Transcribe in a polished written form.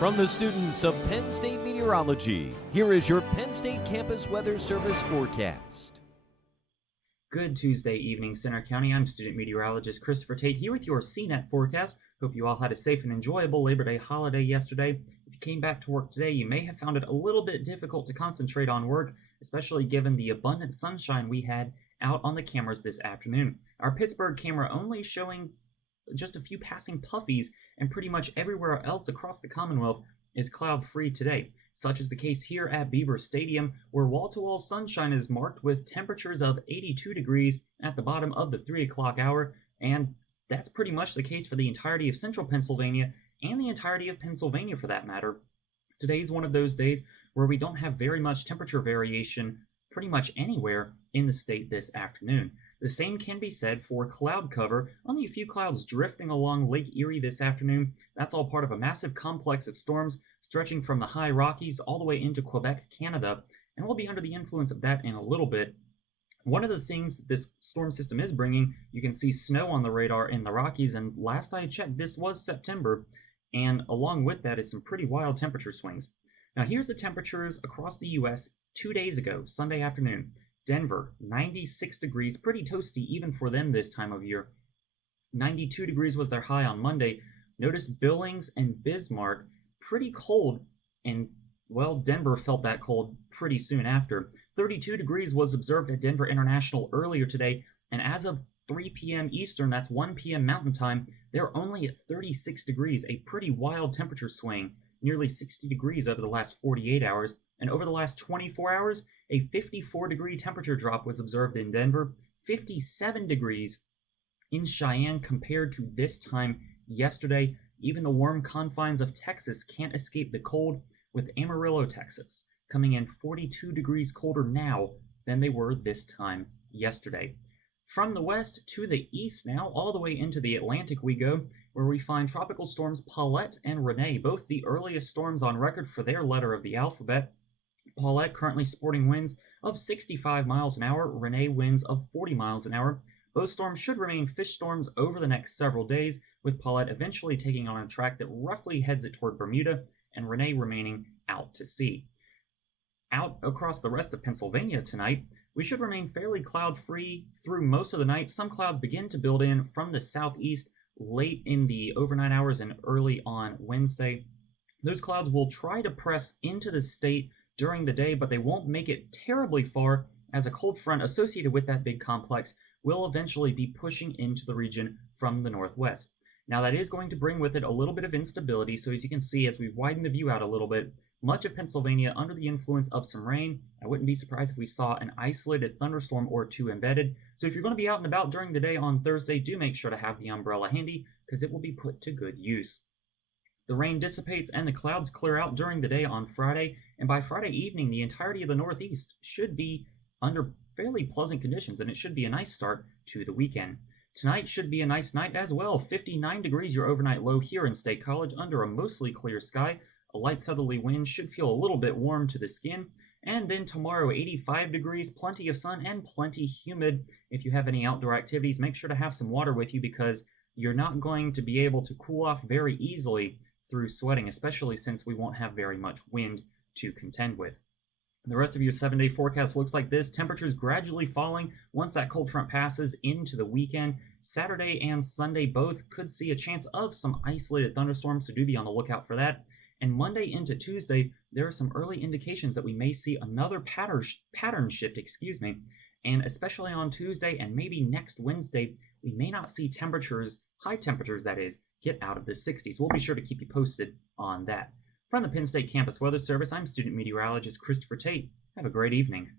From the students of Penn State Meteorology, here is your Penn State Campus Weather Service forecast. Good Tuesday evening, Center County. I'm student meteorologist Christopher Tate here with your CNET forecast. Hope you all had a safe and enjoyable Labor Day holiday yesterday. If you came back to work today, you may have found it a little bit difficult to concentrate on work, especially given the abundant sunshine we had out on the cameras this afternoon. Our Pittsburgh camera only showing just a few passing puffies, and pretty much everywhere else across the Commonwealth is cloud-free today. Such is the case here at Beaver Stadium, where wall-to-wall sunshine is marked with temperatures of 82 degrees at the bottom of the 3 o'clock hour, and that's pretty much the case for the entirety of central Pennsylvania and the entirety of Pennsylvania for that matter. Today's one of those days where we don't have very much temperature variation pretty much anywhere in the state this afternoon. The same can be said for cloud cover, only a few clouds drifting along Lake Erie this afternoon. That's all part of a massive complex of storms stretching from the high Rockies all the way into Quebec, Canada, and we'll be under the influence of that in a little bit. One of the things this storm system is bringing, you can see snow on the radar in the Rockies, and last I checked, this was September, and along with that is some pretty wild temperature swings. Now here's the temperatures across the U.S. 2 days ago, Sunday afternoon. Denver, 96 degrees, pretty toasty even for them this time of year. 92 degrees was their high on Monday. Notice Billings and Bismarck, pretty cold, and, well, Denver felt that cold pretty soon after. 32 degrees was observed at Denver International earlier today, and as of 3 p.m. Eastern, that's 1 p.m. Mountain Time, they're only at 36 degrees, a pretty wild temperature swing, nearly 60 degrees over the last 48 hours. And over the last 24 hours, a 54-degree temperature drop was observed in Denver, 57 degrees in Cheyenne compared to this time yesterday. Even the warm confines of Texas can't escape the cold, with Amarillo, Texas, coming in 42 degrees colder now than they were this time yesterday. From the west to the east now, all the way into the Atlantic we go, where we find tropical storms Paulette and Rene, both the earliest storms on record for their letter of the alphabet. Paulette currently sporting winds of 65 miles an hour, Rene winds of 40 miles an hour. Both storms should remain fish storms over the next several days, with Paulette eventually taking on a track that roughly heads it toward Bermuda, and Rene remaining out to sea. Out across the rest of Pennsylvania tonight, we should remain fairly cloud-free through most of the night. Some clouds begin to build in from the southeast late in the overnight hours and early on Wednesday. Those clouds will try to press into the state during the day, but they won't make it terribly far, as a cold front associated with that big complex will eventually be pushing into the region from the northwest. Now that is going to bring with it a little bit of instability, so as you can see as we widen the view out a little bit, much of Pennsylvania under the influence of some rain. I wouldn't be surprised if we saw an isolated thunderstorm or two embedded. So if you're going to be out and about during the day on Thursday, do make sure to have the umbrella handy, because it will be put to good use. The rain dissipates and the clouds clear out during the day on Friday, and by Friday evening, the entirety of the Northeast should be under fairly pleasant conditions, and it should be a nice start to the weekend. Tonight should be a nice night as well. 59 degrees your overnight low here in State College under a mostly clear sky. A light southerly wind should feel a little bit warm to the skin. And then tomorrow, 85 degrees, plenty of sun, and plenty humid. If you have any outdoor activities, make sure to have some water with you, because you're not going to be able to cool off very easily through sweating, especially since we won't have very much wind to contend with. The rest of your 7-day forecast looks like this. Temperatures gradually falling once that cold front passes into the weekend. Saturday and Sunday both could see a chance of some isolated thunderstorms, so do be on the lookout for that. And Monday into Tuesday, there are some early indications that we may see another pattern shift, and especially on Tuesday and maybe next Wednesday, we may not see temperatures, high temperatures that is, get out of the 60s. We'll be sure to keep you posted on that. From the Penn State Campus Weather Service, I'm student meteorologist Christopher Tate. Have a great evening.